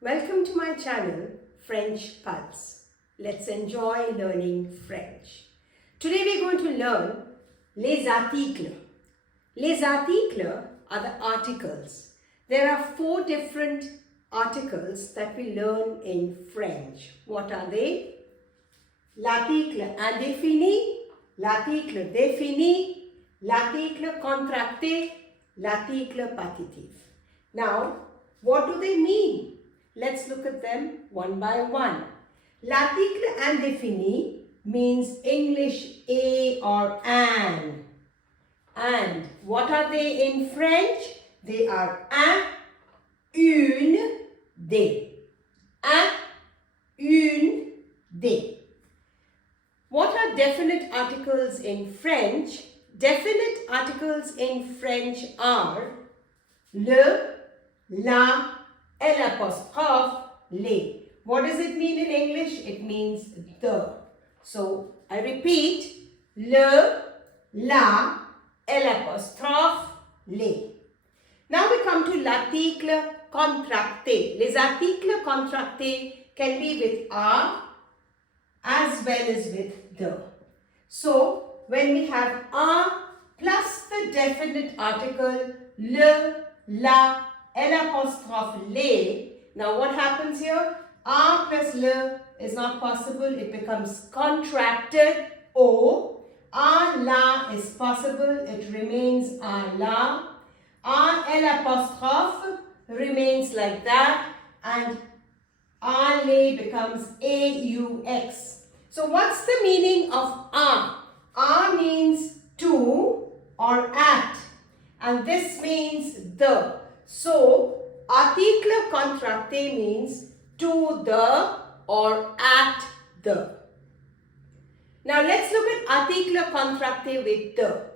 Welcome to my channel, French Pulse. Let's enjoy learning French. Today we're going to learn les articles. Les articles are the articles. There are 4 different articles that we learn in French. What are they? L'article indéfini, l'article défini, l'article contracté, l'article partitif. Now, what do they mean? Let's look at them one by one. L'article indéfini means English a or an. And what are they in French? They are un, une, des. Un, une, des. What are definite articles in French? Definite articles in French are le, la, et l'apostrophe, les. What does it mean in English? It means the. So, I repeat, le, la, et l'apostrophe, les. Now we come to l'article contracté. Les articles contractés can be with a as well as with the. So, when we have a plus the definite article le, la, et l'apostrophe les. Now what happens here? A plus le is not possible. It becomes contracted o. A la is possible. It remains a la. A et l'apostrophe remains like that. And a les becomes aux. So what's the meaning of a? A means to or at. And this means the. So, article contracté means to the or at the. Now, let's look at article contracté with the.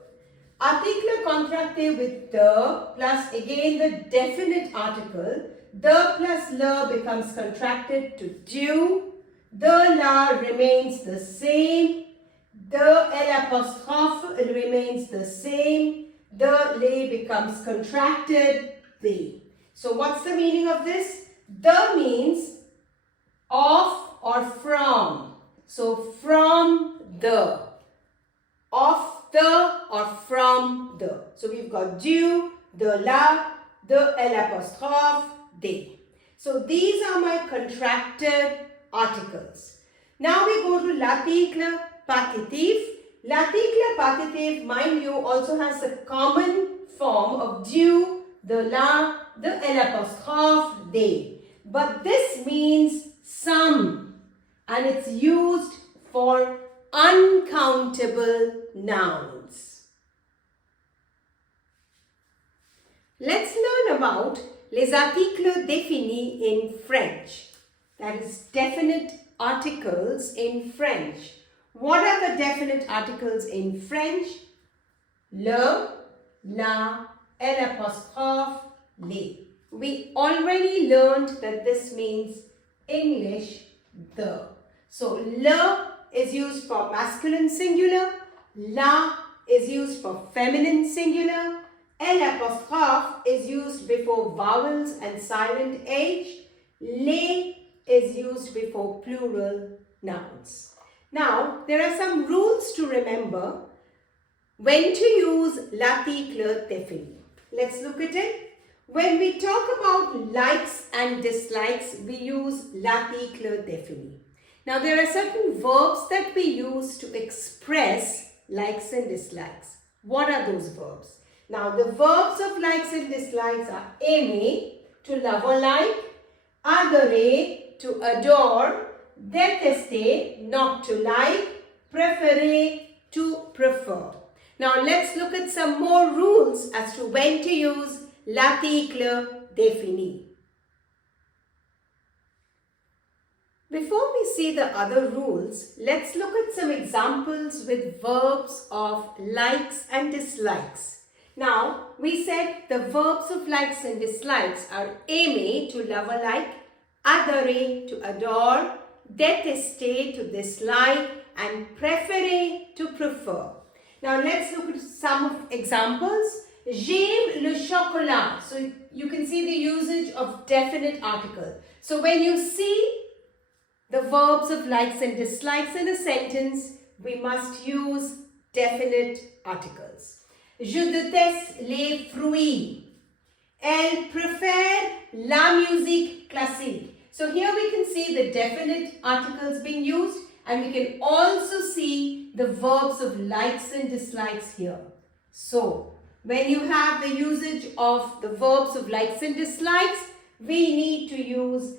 Article contracté with the plus again the definite article. The plus le becomes contracted to du. The la remains the same. The l'apostrophe remains the same. The les becomes contracted. The. So what's the meaning of this? The means of or from. So from the. Of the or from the. So we've got du, the la, the l'apostrophe, des. So these are my contracted articles. Now we go to l'article partitif. L'article partitif, mind you, also has the common form of du, the la, the l'apostrophe, des. But this means some and it's used for uncountable nouns. Let's learn about les articles définis in French. That is definite articles in French. What are the definite articles in French? Le, la, et l'apostrophe, les. We already learned that this means English the. So, le is used for masculine singular, la is used for feminine singular, et l'apostrophe is used before vowels and silent H, les is used before plural nouns. Now, there are some rules to remember when to use l'article défini. Let's look at it. When we talk about likes and dislikes, we use l'article défini. Now, there are certain verbs that we use to express likes and dislikes. What are those verbs? Now, the verbs of likes and dislikes are aimer, to love or like, adorer, to adore, détester, not to like, préférer, to prefer. Now let's look at some more rules as to when to use l'article défini. Before we see the other rules, let's look at some examples with verbs of likes and dislikes. Now, we said the verbs of likes and dislikes are aimer, to love or like, adorer, to adore, détester, to dislike, and préférer, to prefer. Now let's look at some examples. J'aime le chocolat. So you can see the usage of definite article. So when you see the verbs of likes and dislikes in a sentence, we must use definite articles. Je déteste les fruits. Elle préfère la musique classique. So here we can see the definite articles being used, and we can also see the verbs of likes and dislikes here. So when you have the usage of the verbs of likes and dislikes, we need to use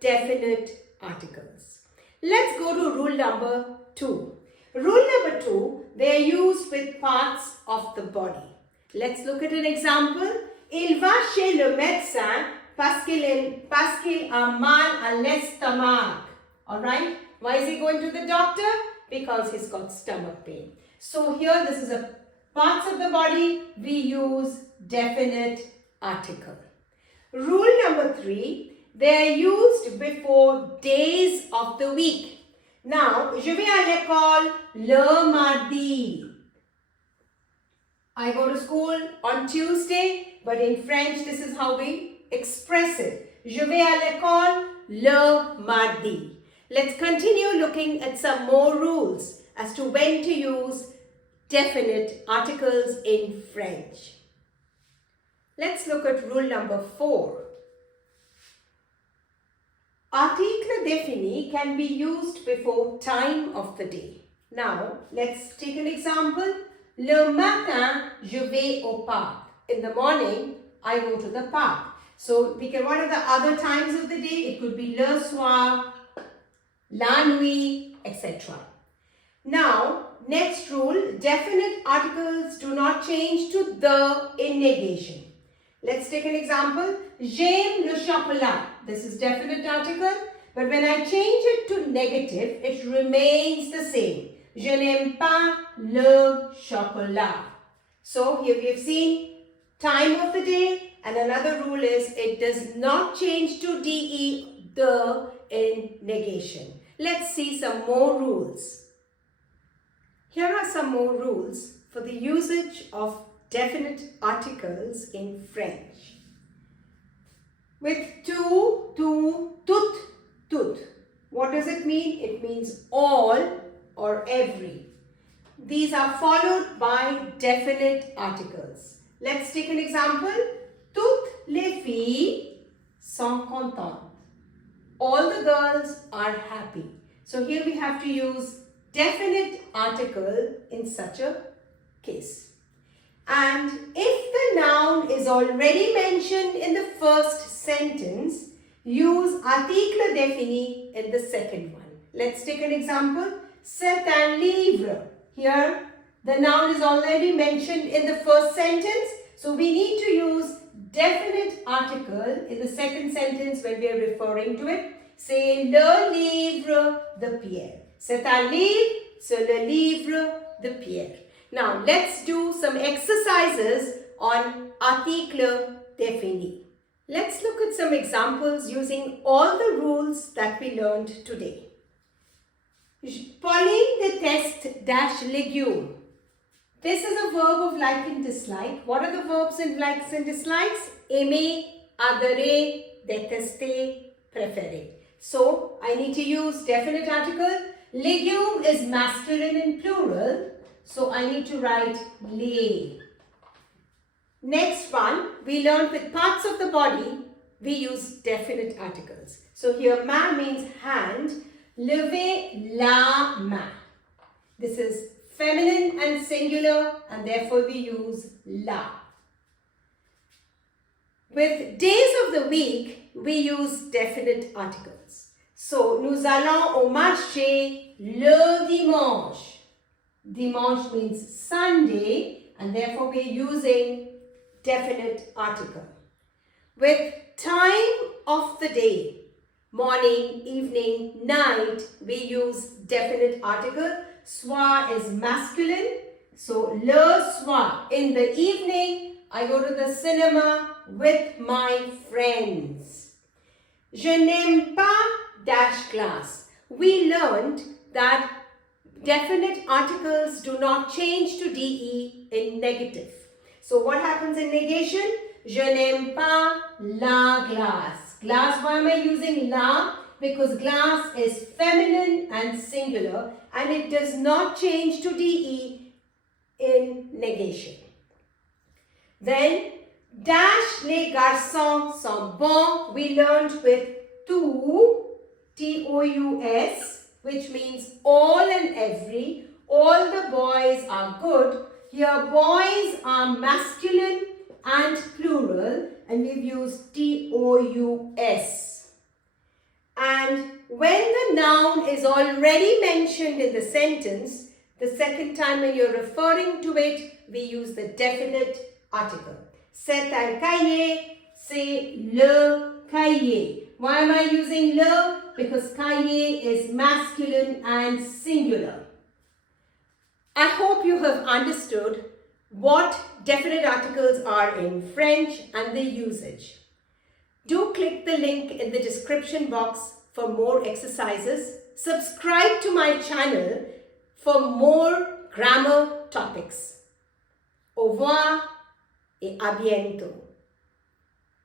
definite articles. Let's go to rule number 2. Rule number 2, they are used with parts of the body. Let's look at an example. Il va chez le médecin parce qu'il a mal à l'estomac. Alright? Why is he going to the doctor? Because he's got stomach pain. So here this is a parts of the body, we use definite article. Rule number 3, they are used before days of the week. Now, je vais à l'école le mardi. I go to school on Tuesday, but in French, this is how we express it. Je vais à l'école le mardi. Let's continue looking at some more rules as to when to use definite articles in French. Let's look at rule number 4. Article défini can be used before time of the day. Now, let's take an example. Le matin, je vais au parc. In the morning, I go to the park. So, we can, what are the other times of the day? It could be le soir, la nuit, etc. Now, next rule, definite articles do not change to the in negation. Let's take an example. J'aime le chocolat. This is definite article, but when I change it to negative, it remains the same. Je n'aime pas le chocolat. So here we have seen time of the day, and another rule is it does not change to de, the in negation. Let's see some more rules. Here are some more rules for the usage of definite articles in French. With tout, tout, tout. What does it mean? It means all or every. These are followed by definite articles. Let's take an example. Toutes les filles sont contentes. All the girls are happy. So here we have to use definite article in such a case. And if the noun is already mentioned in the first sentence, use article défini in the second one. Let's take an example. C'est un livre. Here, the noun is already mentioned in the first sentence. So we need to use definite article in the second sentence when we are referring to it. C'est le livre de Pierre. C'est un livre, c'est le livre de Pierre. Now, let's do some exercises on article défini. Let's look at some examples using all the rules that we learned today. Pauline déteste dash légumes. This is a verb of like and dislike. What are the verbs in likes and dislikes? Aimer, adorer, détester, préférer. So, I need to use definite article. Légume is masculine and plural. So, I need to write les. Next one, we learned with parts of the body, we use definite articles. So, here main means hand. Levez la main. This is feminine and singular, and therefore we use la. With days of the week, we use definite articles. So, nous allons au marché le dimanche. Dimanche means Sunday, and therefore we are using definite article. With time of the day, morning, evening, night, we use definite article. Soir is masculine, so le soir. In the evening, I go to the cinema with my friends. Je n'aime pas dash class. We learned that definite articles do not change to de in negative. So what happens in negation? Je n'aime pas la glace. Glass, why am I using la? Because glass is feminine and singular and it does not change to de in negation. Then, dash les garçons sont bons, we learned with tous, T-O-U-S, which means all and every. All the boys are good. Here, boys are masculine and plural, and we've used T-O-U-S. And when the noun is already mentioned in the sentence, the second time when you're referring to it, we use the definite article. C'est un cahier, c'est le cahier. Why am I using le? Because cahier is masculine and singular. I hope you have understood what definite articles are in French and their usage. Do click the link in the description box for more exercises. Subscribe to my channel for more grammar topics. Au revoir et à bientôt.